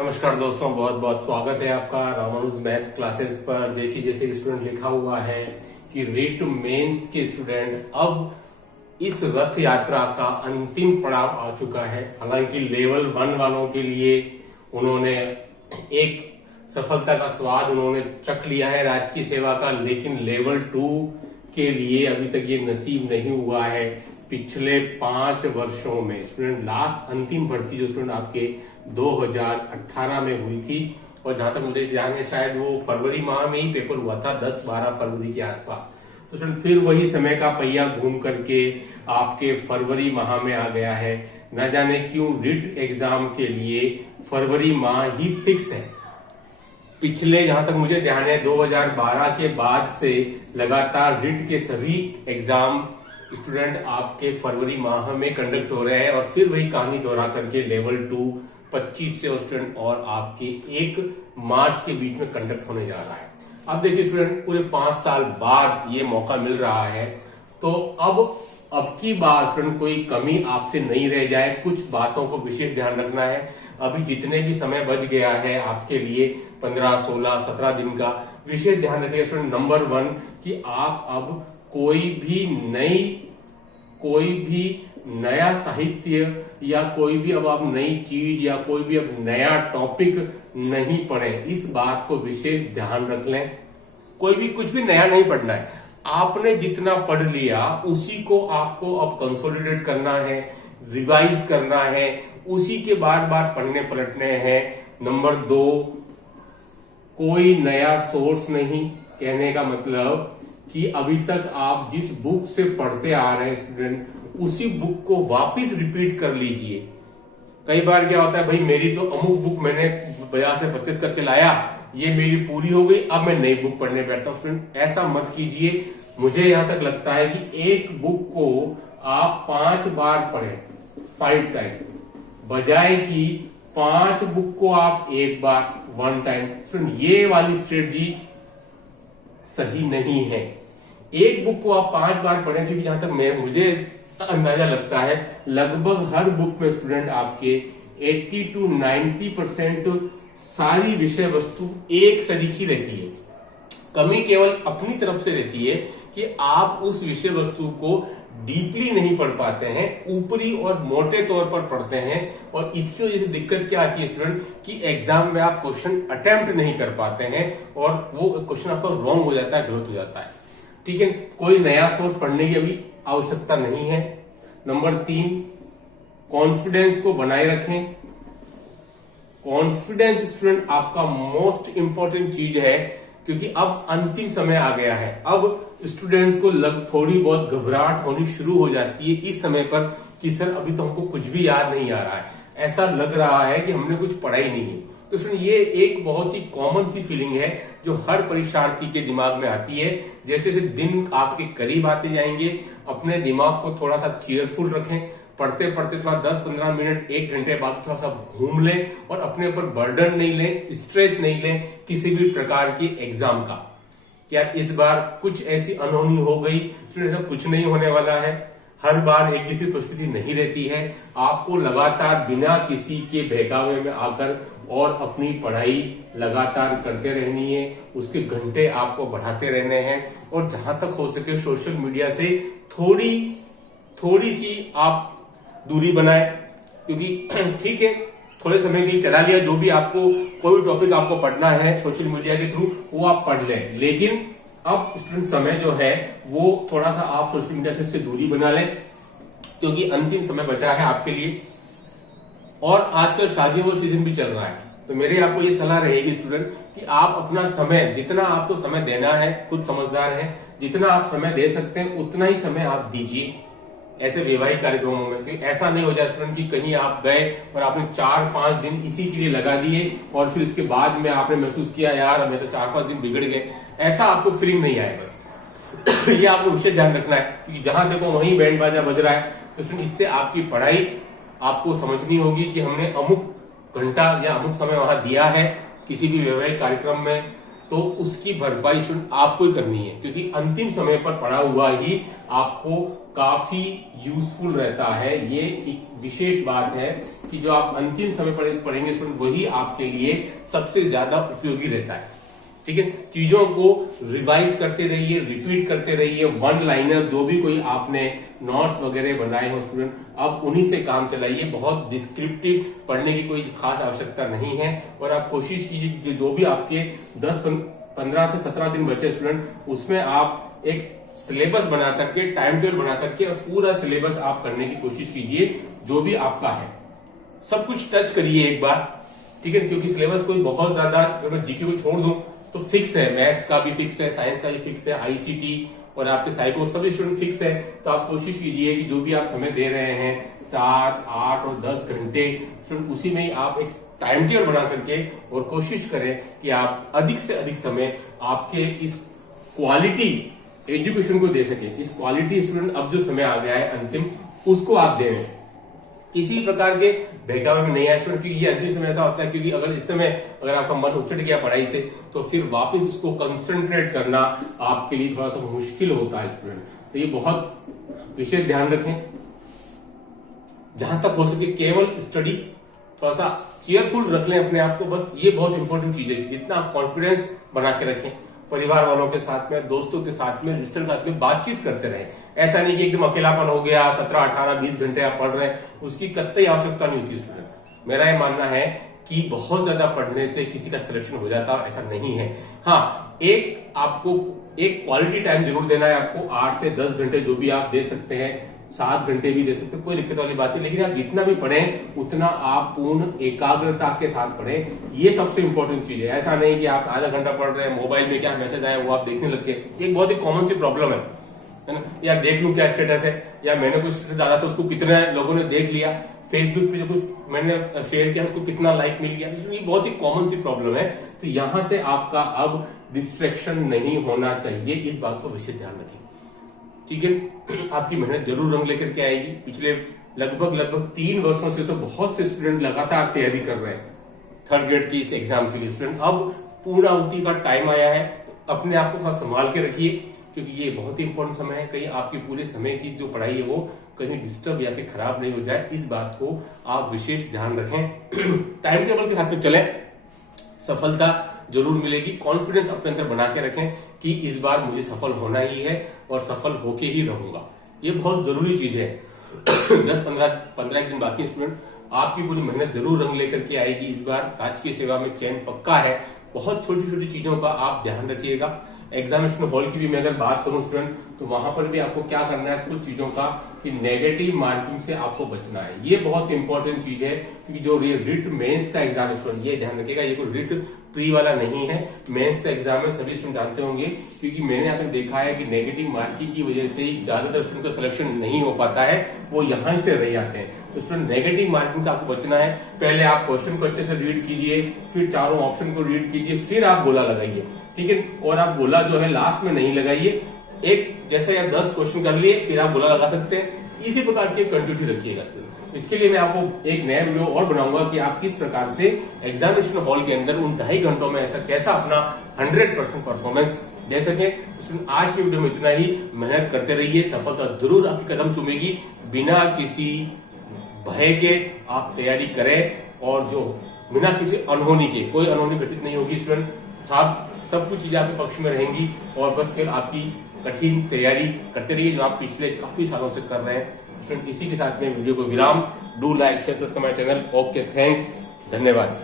नमस्कार दोस्तों, बहुत बहुत स्वागत है आपका रामानुज मैथ्स क्लासेस पर। देखिए, जैसे स्टूडेंट लिखा हुआ है कि रीट मेंस के स्टूडेंट अब इस रथ यात्रा का अंतिम पड़ाव आ चुका है। हालांकि लेवल 1 वालों के लिए उन्होंने एक सफलता का स्वाद उन्होंने चख लिया है राजकीय सेवा का, लेकिन लेवल 2 के लिए अभी तक ये नसीब नहीं हुआ है। पिछले 5 वर्षों में स्टूडेंट लास्ट अंतिम भर्ती जो स्टूडेंट आपके 2018 में हुई थी, और जहां तक मुझे याद है शायद वो फरवरी माह में ही पेपर हुआ था, 10-12 फरवरी के आसपास। तो स्टूडेंट फिर वही समय का पहिया घूम करके आपके फरवरी माह में आ गया है। न जाने क्यों रिट एग्जाम के लिए फरवरी माह ही फिक्स है। पिछले जहां तक मुझे ध्यान है 2012 के बाद से लगातार रिट के सभी एग्जाम स्टूडेंट आपके फरवरी माह में कंडक्ट हो रहे हैं, और फिर वही कहानी दोहरा करके लेवल 2 25 से स्टूडेंट और आपके 1 मार्च के बीच में कंडक्ट होने जा रहा है। अब देखिए स्टूडेंट, पूरे 5 साल बाद ये मौका मिल रहा है, तो अब की बार स्टूडेंट कोई कमी आपसे नहीं रह जाए। कुछ बातों को विशेष ध्यान रखना है। अभी जितने भी समय बच गया है आपके लिए 15, 16, 17 दिन का, विशेष ध्यान रखिए स्टूडेंट। नंबर 1 कि आप अब कोई भी नया साहित्य या कोई भी अब आप नई चीज या कोई भी अब नया टॉपिक नहीं पढ़ें। इस बात को विशेष ध्यान रख लें। कोई भी कुछ भी नया नहीं पढ़ना है। आपने जितना पढ़ लिया उसी को आपको अब कंसोलिडेट करना है, रिवाइज करना है, उसी के बार बार पढ़ने पलटने हैं। नंबर 2, कोई नया सोर्स नहीं। कहने का मतलब कि अभी तक आप जिस बुक से पढ़ते आ रहे हैं स्टूडेंट, उसी बुक को वापस रिपीट कर लीजिए। कई बार क्या होता है, भाई मेरी तो अमुक बुक मैंने बाजार से परचेस करके लाया, ये मेरी पूरी हो गई, अब मैं नई बुक पढ़ने बैठता हूं। स्टूडेंट ऐसा मत कीजिए। मुझे यहां तक लगता है कि एक बुक को आप 5 बार पढ़ें, 5 टाइम, बजाय कि 5 बुक को आप 1 बार, 1 टाइम। स्टूडेंट ये वाली स्ट्रेटजी सही नहीं है। एक बुक को आप 5 बार पढ़ें, क्योंकि जहां तक मुझे अंदाजा लगता है लगभग हर बुक में स्टूडेंट आपके 80 to 90% सारी विषय वस्तु एक सरीखी रहती है। कमी केवल अपनी तरफ से रहती है कि आप उस विषय वस्तु को डीपली नहीं पढ़ पाते हैं, ऊपरी और मोटे तौर पर पढ़ते हैं, और इसकी वजह से दिक्कत क्या आती है स्टूडेंट कि एग्जाम में आप क्वेश्चन अटेम्प्ट नहीं कर पाते हैं, और वो क्वेश्चन आपका रॉन्ग हो जाता है, गलत हो जाता है। ठीक है, कोई नया सोर्स पढ़ने की अभी आवश्यकता नहीं है। नंबर 3, कॉन्फिडेंस को बनाए रखें। कॉन्फिडेंस स्टूडेंट आपका मोस्ट इंपॉर्टेंट चीज है, क्योंकि अब अंतिम समय आ गया है। अब स्टूडेंट्स को थोड़ी बहुत घबराहट होनी शुरू हो जाती है इस समय पर कि सर अभी तो हमको कुछ भी याद नहीं आ रहा है, ऐसा लग रहा है कि हमने कुछ पढ़ा ही नहीं है। तो स्टूडेंट ये एक बहुत ही कॉमन सी फीलिंग है जो हर परीक्षार्थी के दिमाग में आती है। जैसे जैसे दिन आपके करीब आते जाएंगे, अपने दिमाग को थोड़ा सा चेयरफुल रखें। पढ़ते पढ़ते थोड़ा 10-15 मिनट, 1 घंटे बाद थोड़ा सा घूम लें, और अपने ऊपर बर्डन नहीं लें, स्ट्रेस नहीं लें किसी भी प्रकार की एग्जाम का। क्या इस बार कुछ ऐसी अनहोनी हो गई? ऐसा कुछ नहीं होने वाला है। हर बार एक जैसी परिस्थिति नहीं रहती है। आपको लगातार बिना किसी के बहकावे में आकर और अपनी पढ़ाई लगातार करते रहनी है। उसके घंटे आपको बढ़ाते रहने हैं, और जहां तक हो सके सोशल मीडिया से थोड़ी सी आप दूरी बनाए, क्योंकि ठीक है थोड़े समय के लिए चला लिया, जो भी आपको कोई भी टॉपिक आपको पढ़ना है सोशल मीडिया के थ्रू वो आप पढ़ लें, लेकिन अब स्टूडेंट समय जो है वो थोड़ा सा आप सोशल मीडिया से दूरी बना लें, क्योंकि अंतिम समय बचा है आपके लिए। और आजकल शादियों का सीजन भी चल रहा है, तो मेरी आपको ये सलाह रहेगी स्टूडेंट कि आप अपना समय, जितना आपको समय देना है, खुद समझदार है, जितना आप समय दे सकते हैं उतना ही समय आप दीजिए ऐसे वैवाहिक कार्यक्रमों में। कि ऐसा नहीं हो जाए स्टूडेंट कि कहीं आप गए और आपने 4-5 दिन इसी के लिए लगा दिए, और फिर इसके बाद में आपने महसूस किया यार हमें तो 4-5 दिन बिगड़ गए, ऐसा आपको फीलिंग नहीं आए। बस ये आपको विशेष ध्यान रखना है, क्योंकि जहां देखो वहीं बैंड बाजा बज रहा है। तो स्टूडेंट इससे आपकी पढ़ाई आपको समझनी होगी कि हमने अमुक घंटा या अमुक समय वहां दिया है किसी भी वैवाहिक कार्यक्रम में, तो उसकी भरपाई आपको ही करनी है, क्योंकि अंतिम समय पर पढ़ा हुआ ही आपको काफी यूजफुल रहता है। ये एक विशेष बात है कि जो आप अंतिम समय पढ़ेंगे स्टूडेंट, वही आपके लिए सबसे ज्यादा उपयोगी रहता है। ठीक है, चीजों को रिवाइज करते रहिए, रिपीट करते रहिए। वन लाइनर जो भी कोई आपने नोट्स वगैरह बनाए हो स्टूडेंट, अब उन्हीं से काम चलाइए। बहुत डिस्क्रिप्टिव पढ़ने की कोई खास आवश्यकता नहीं है। और आप कोशिश कीजिए कि जो भी आपके 15 से 17 दिन बचे स्टूडेंट, उसमें आप एक सिलेबस बना करके, टाइम टेबल बना करके और पूरा सिलेबस आप करने की कोशिश कीजिए, जो भी आपका है। सब कुछ टच करिए एक बार, ठीक है, क्योंकि सिलेबस कोई बहुत ज्यादा, अगर मैं जीके को छोड़ दूं तो फिक्स है, मैथ्स का भी फिक्स है, साइंस का भी फिक्स है, आईसीटी और आपके साइको सभी स्टूडेंट फिक्स है। तो आप कोशिश कीजिए कि जो भी आप समय दे रहे हैं 7, 8 और 10 घंटे स्टूडेंट, उसी में ही आप एक टाइम टेबल बना करके और कोशिश करें कि आप अधिक से अधिक समय आपके इस क्वालिटी एजुकेशन को दे सके। इस क्वालिटी स्टूडेंट अब जो समय आ गया है अंतिम, उसको आप दे रहे हैं, किसी प्रकार के बहकावे में नहीं आए स्टूडेंट। क्योंकि ये अंतिम समय ऐसा होता है, क्योंकि अगर इस समय अगर आपका मन उचट गया पढ़ाई से, तो फिर वापस उसको कंसंट्रेट करना आपके लिए थोड़ा सा मुश्किल होता है स्टूडेंट। तो ये बहुत विशेष ध्यान रखें। जहां तक हो सके केवल स्टडी, थोड़ा सा चेयरफुल रख लें अपने आप को, बस ये बहुत इंपॉर्टेंट चीज है। जितना आप कॉन्फिडेंस बना के रखें, परिवार वालों के साथ में, दोस्तों के साथ में, रिश्तेदार के साथ में बातचीत करते रहे। ऐसा नहीं कि एकदम अकेलापन हो गया, 17, 18, 20 घंटे आप पढ़ रहे हैं, उसकी कतई आवश्यकता नहीं होती स्टूडेंट। मेरा ये मानना है कि बहुत ज्यादा पढ़ने से किसी का सिलेक्शन हो जाता है, ऐसा नहीं है। हाँ, एक आपको एक क्वालिटी टाइम जरूर देना है आपको, 8 से 10 घंटे जो भी आप दे सकते हैं, 7 घंटे भी दे सकते हैं, कोई दिक्कत वाली बात नहीं। लेकिन आप जितना भी पढ़ें उतना आप पूर्ण एकाग्रता के साथ पढ़ें, ये सबसे इंपॉर्टेंट चीज है। ऐसा नहीं कि आप आधा घंटा पढ़ रहे हैं, मोबाइल में क्या मैसेज आया वो आप देखने लग गए। एक बहुत ही कॉमन सी प्रॉब्लम है ना, या देख लूं क्या स्टेटस है, या मैंने कुछ स्टेटस डाला तो उसको कितने लोगों ने देख लिया, फेसबुक पे जो कुछ मैंने शेयर किया उसको कितना लाइक मिल गया। ये बहुत ही कॉमन सी प्रॉब्लम है। तो यहां से आपका अब डिस्ट्रैक्शन नहीं होना चाहिए, इस बात को विशेष ध्यान रखें। ठीक है, आपकी मेहनत जरूर रंग लेकर के आएगी। पिछले लगभग 3 वर्षों से तो बहुत से स्टूडेंट लगातार तैयारी कर रहे हैं 3rd ग्रेड की इस एग्जाम के लिए स्टूडेंट। अब पूर्णाहुति का टाइम आया है, तो अपने आप को थोड़ा संभाल के रखिए, क्योंकि ये बहुत ही इंपॉर्टेंट समय है। कहीं आपकी पूरे समय की जो पढ़ाई है वो कहीं डिस्टर्ब या फिर खराब नहीं हो जाए, इस बात को आप विशेष ध्यान रखें। टाइम टेबल के साथ में चलें, सफलता जरूर मिलेगी। कॉन्फिडेंस अपने अंदर बना के रखें कि इस बार मुझे सफल होना ही है और सफल होके ही रहूंगा। ये बहुत जरूरी चीज है। 10-15 दिन बाकी स्टूडेंट, आपकी पूरी मेहनत जरूर रंग लेकर के आएगी इस बार। राजकीय सेवा में चयन पक्का है। बहुत छोटी छोटी चीजों का आप ध्यान रखिएगा। एग्जामिनेशन हॉल की भी मैं अगर बात करूं स्टूडेंट, तो वहां पर भी आपको क्या करना है, कुछ चीजों का कि नेगेटिव मार्किंग से आपको बचना है। ये बहुत इंपॉर्टेंट चीज है, क्योंकि जो रिट मेंस का एग्जाम है स्टूडेंट, ये ध्यान रखिएगा, ये कोई रिट प्री वाला नहीं है, मेंस का एग्जाम है, सभी स्टूडेंट जानते होंगे। क्योंकि मैंने यहाँ तक देखा है कि नेगेटिव मार्किंग की वजह से ज्यादातर स्टूडेंट का सिलेक्शन नहीं हो पाता है, वो यहां से रह जाते हैं। तो स्टूडेंट नेगेटिव मार्किंग से आपको बचना है। पहले आप क्वेश्चन को अच्छे से रीड कीजिए, फिर चारों ऑप्शन को रीड कीजिए, फिर आप गोला लगाइए। ठीक है, और आप गोला जो है लास्ट में नहीं लगाइए। एक जैसे आप 10 क्वेश्चन कर लिए, फिर आप गोला लगा सकते हैं। इसी प्रकार की कंटिन्यूटी रखिएगा स्टूडेंट। इसके लिए मैं आपको एक नया वीडियो और बनाऊंगा कि आप किस प्रकार से एग्जामिनेशन हॉल के अंदर उन 2.5 घंटों में ऐसा कैसा अपना 100% परफॉर्मेंस दे सके। आज की वीडियो में इतना ही। मेहनत करते रहिए, सफलता जरूर आपकी कदम चूमेगी। बिना किसी भय के आप तैयारी करें, और जो बिना किसी अनहोनी के, कोई अनहोनी घटित नहीं होगी स्टूडेंट। सब कुछ चीजें आपके पक्ष में रहेंगी, और बस फिर आपकी कठिन तैयारी करते रहिए जो आप पिछले काफी सालों से कर रहे हैं स्टूडेंट। इसी के साथ में वीडियो को विराम। Do like, share, subscribe my channel. Okay, thanks, धन्यवाद।